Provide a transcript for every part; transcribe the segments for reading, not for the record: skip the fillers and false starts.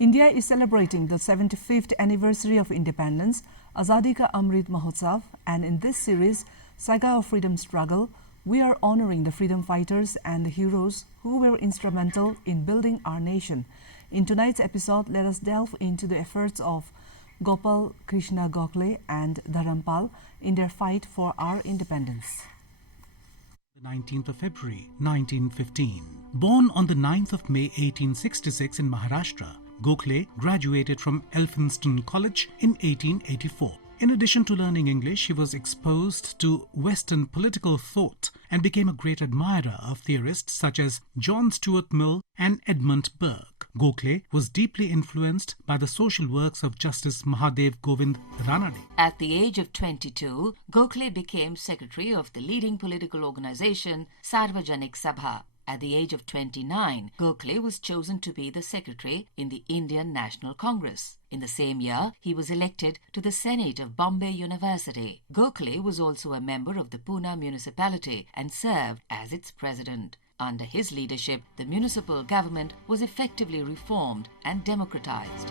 India is celebrating the 75th anniversary of independence, Azadi Ka Amrit Mahotsav, and in this series, Saga of Freedom Struggle, we are honoring the freedom fighters and the heroes who were instrumental in building our nation. In tonight's episode, let us delve into the efforts of Gopal, Khrishna, Gokhale and Dharampal in their fight for our independence. The 19th of February, 1915. Born on the 9th of May 1866 in Maharashtra, Gokhale graduated from Elphinstone College in 1884. In addition to learning English, he was exposed to Western political thought and became a great admirer of theorists such as John Stuart Mill and Edmund Burke. Gokhale was deeply influenced by the social works of Justice Mahadev Govind Ranade. At the age of 22, Gokhale became secretary of the leading political organization Sarvajanik Sabha. At the age of 29, Gokhale was chosen to be the secretary in the Indian National Congress. In the same year, he was elected to the Senate of Bombay University. Gokhale was also a member of the Pune municipality and served as its president. Under his leadership, the municipal government was effectively reformed and democratized.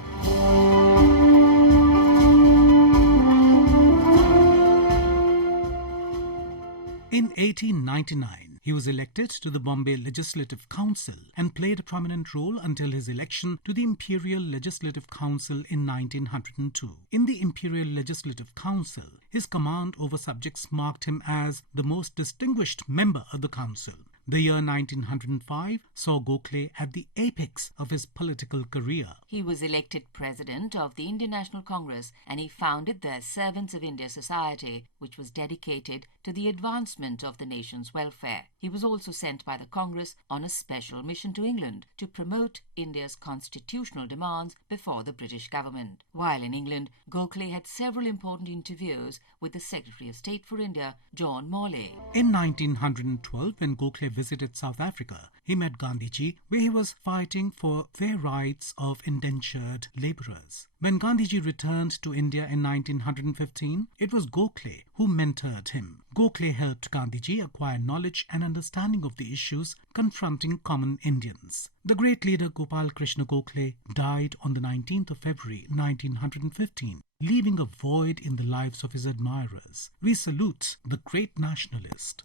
In 1899, he was elected to the Bombay Legislative Council and played a prominent role until his election to the Imperial Legislative Council in 1902. In the Imperial Legislative Council, his command over subjects marked him as the most distinguished member of the council. The year 1905 saw Gokhale at the apex of his political career. He was elected president of the Indian National Congress and he founded the Servants of India Society, which was dedicated to the advancement of the nation's welfare. He was also sent by the Congress on a special mission to England to promote India's constitutional demands before the British government. While in England, Gokhale had several important interviews with the Secretary of State for India, John Morley. In 1912, when Gokhale visited South Africa, he met Gandhiji, where he was fighting for fair rights of indentured labourers. When Gandhiji returned to India in 1915, it was Gokhale who mentored him. Gokhale helped Gandhiji acquire knowledge and understanding of the issues confronting common Indians. The great leader Gopal Khrishna Gokhale died on the 19th of February 1915, leaving a void in the lives of his admirers. We salute the great nationalist.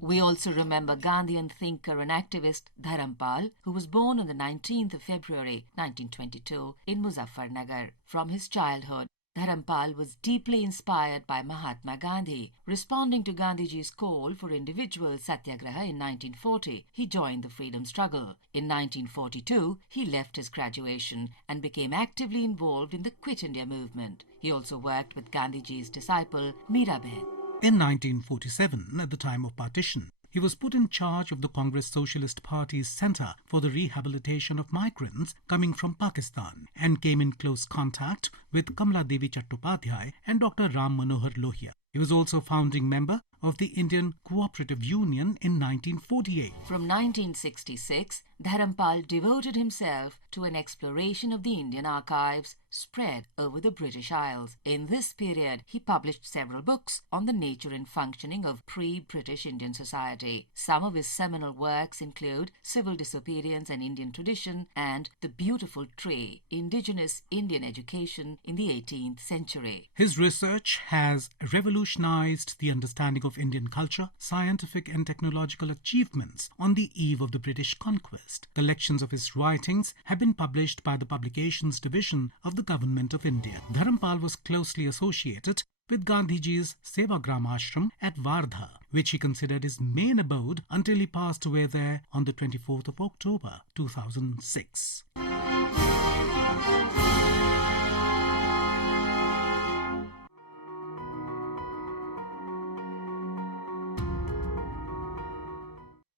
We also remember Gandhian thinker and activist Dharampal, who was born on the 19th of February 1922 in Muzaffarnagar. From his childhood, Dharampal was deeply inspired by Mahatma Gandhi. Responding to Gandhiji's call for individual satyagraha in 1940, he joined the freedom struggle. In 1942, he left his graduation and became actively involved in the Quit India movement. He also worked with Gandhiji's disciple Miraben. In 1947, at the time of partition, he was put in charge of the Congress Socialist Party's Centre for the Rehabilitation of Migrants coming from Pakistan and came in close contact with Kamala Devi Chattopadhyay and Dr. Ram Manohar Lohia. He was also founding member of the Indian Cooperative Union in 1948. From 1966, Dharampal devoted himself to an exploration of the Indian archives spread over the British Isles. In this period, he published several books on the nature and functioning of pre-British Indian society. Some of his seminal works include Civil Disobedience and Indian Tradition and The Beautiful Tree, Indigenous Indian Education in the 18th Century. His research has revolutionized the understanding of Indian culture, scientific and technological achievements on the eve of the British conquest. Collections of his writings have been published by the Publications Division of the Government of India. Dharampal was closely associated with Gandhiji's Sevagram Ashram at Wardha, which he considered his main abode until he passed away there on the 24th of October 2006.